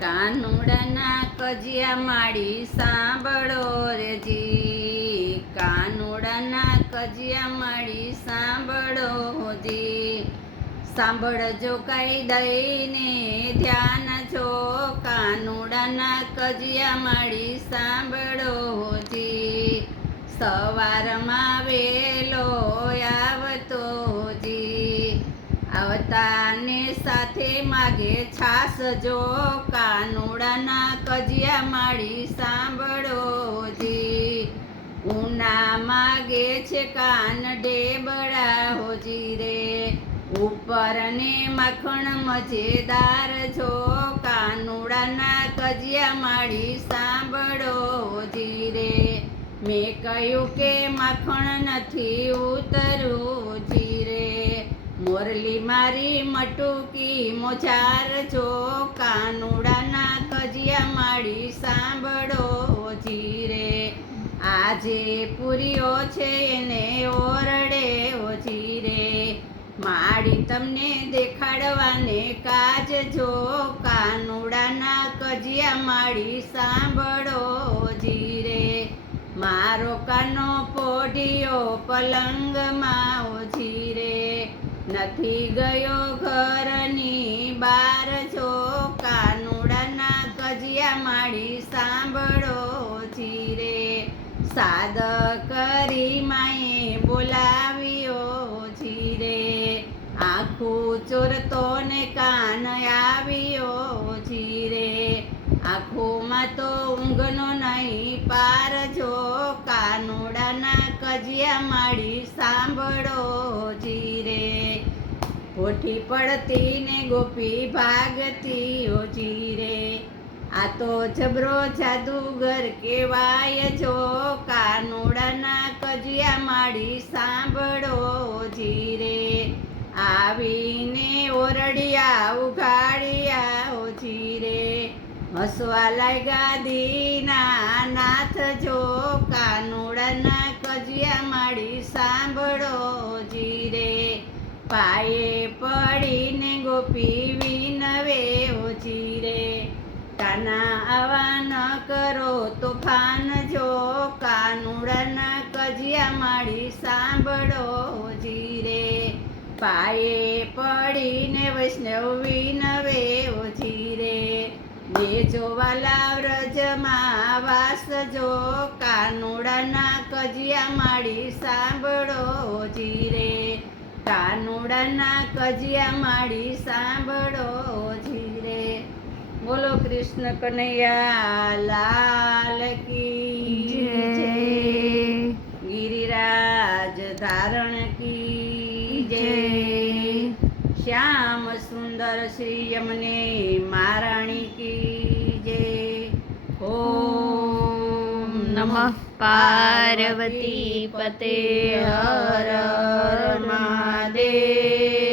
કાનુડાના કજિયા માડી સાંભળો રેજી, કાનુડાના કજિયા માડી સાંભળો જી. સાંભળજો કઈ દઈને ધ્યાન જો, કાનુડાના કજિયા માડી સાંભળો જી. સવારમાં વેલો આવતો જી, આવતાને સાથે માગે છાસ જો, કાનુડાના કજિયા માડી સાંભળો જી. ઉના માગે છે કાન ડેબડા હોજી રે, ઉપર ને માખણ મજેદાર જો, કાનુડાના કજિયા માડી સાંભળો જી રે. મેં કહ્યું કે માખણ નથી ઉતરવું જી રે, મોરલી મારી મટુકી મોજાર જો, કાનુડાના કજિયા માડી સાંભળો જી રે. આજે પૂરીઓ છે એને ઓરડે ઓજી રે, માડી તમને દેખાડવાને કાજ જો, કાનુડાના કજિયા માડી સાંભળો જી રે. મારો કાનો પોઢિયો પલંગમાં ઓજી રે, નથી ગયો ઘરની બાર જો, કાનુડાના કજિયા માડી સાંભળો જી રે. સાદ કરી માએ બોલાવ્યો જી રે, આખું ચોરતો ને કાન આવ્યો જી રે. આંખોમાં તો ઊંઘનો નહીં પાર જો, કાનુડાના કજિયા માડી સાંભળો જી રે. પોઠી પડતી ને ગોપી ભાગતી ઓજી રે, આ તો જબરો જાદુગર કહેવાય જો, કાનુડાના કજિયા માડી સાંભળો જી રે. આવીને ઓરડિયા ઉઘાડિયા ઓજી રે, હસવા લાગ્યા દીના નાથ જો, કાનુડાના કજિયા માડી સાંભળો જી રે. પાયે પડીને ગોપી વિનવે ઓજી રે, કાના આવા ન કરો તોફાન જો, કાનુડાના કજિયા માડી સાંભળો જી રે. પાયે પડીને વૈષ્ણવ વિનવે ઓજી રે, બેજો વાલા વ્રજમાં વાસ જો, કાનુડાના કજિયા માડી સાંભળો જી રે. કાનુડાના કજિયા માડી સાંભળો જી રે. બોલો કૃષ્ણ કનૈયા લાલ કી જય, ગિરિરાજ ધારણ કી જય. શ્યામ સુંદર શ્રી યમને મહારાણી કી જય. ઓમ નમઃ પાર્વતી. પાર્વતી પતે હર હર મહાદેવ.